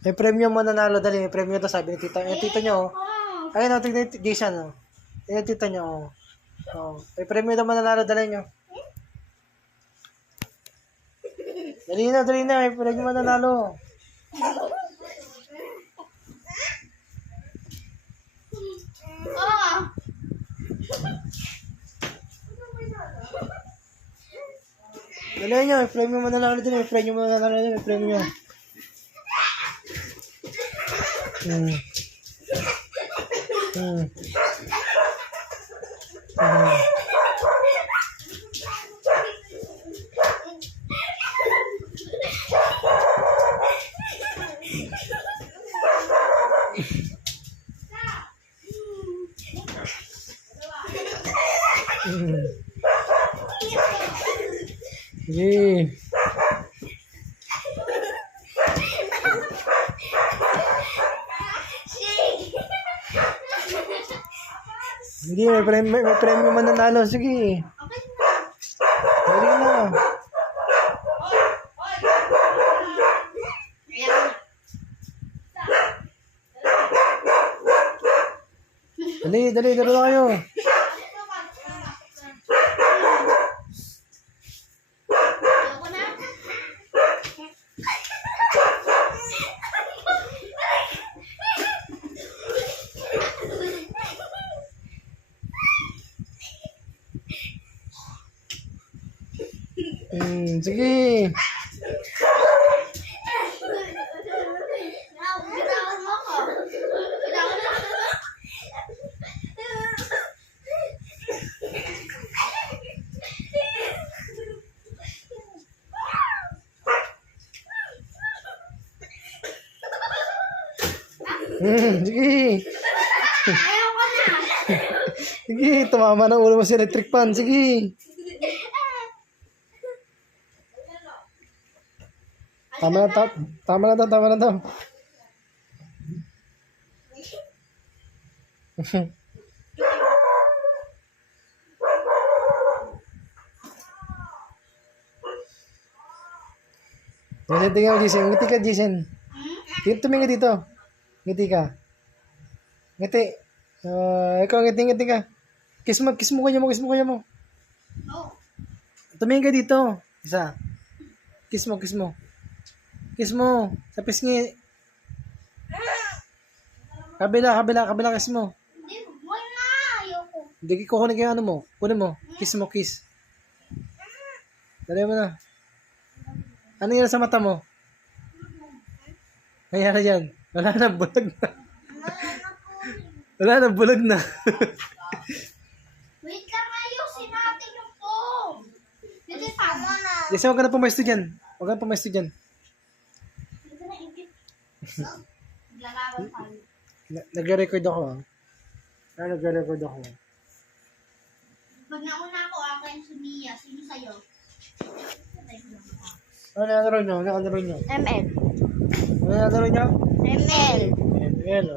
May premium mananalo, dali. May premium to, sabi ni tita. Eh, tita nyo, oh. Ayun, oh, tignan ni Jason, oh. Ayun, tita nyo, oh. Oh. May premium to mananalo, dali nyo. Dali na. May premium mananalo. Dali nyo, may premium mananalo din. May premium mananalo din. May premium. Sige. Sige, may premium mananalo. Sige. Dali na. Dali na kayo. Sige. Sige. Sige, tumama na ulo mo sa electric fan. Sige. Tama na to. Tingnan mo, Jason. Ngiti ka, Jason. Tumingin dito. Ngiti ka. Ngiti. Ikaw, ngiti ka. Kiss mo kuya mo. Tumingin ka dito. Isa. Kiss mo. Kiss mo. Sa pisngi. Kabila, kiss mo. Wala, ayoko. Hindi, kukunin kayo ano mo. Kunin mo. Kiss mo. Dali mo na. Ano yun sa mata mo? Nangyari yan. Wala na, bulag na. Wait lang, ayusin natin yung phone. Dito tama na. Kasi huwag ka na pumesto dyan. Dito na ingit. Naglalaban tayo. Nagre-record ako. Nagre-record ako. Pag nauna ako, akin si Mia. Sino sa'yo? Ano nalaro nyo? ML. Ano nalaro nyo? ML. ML.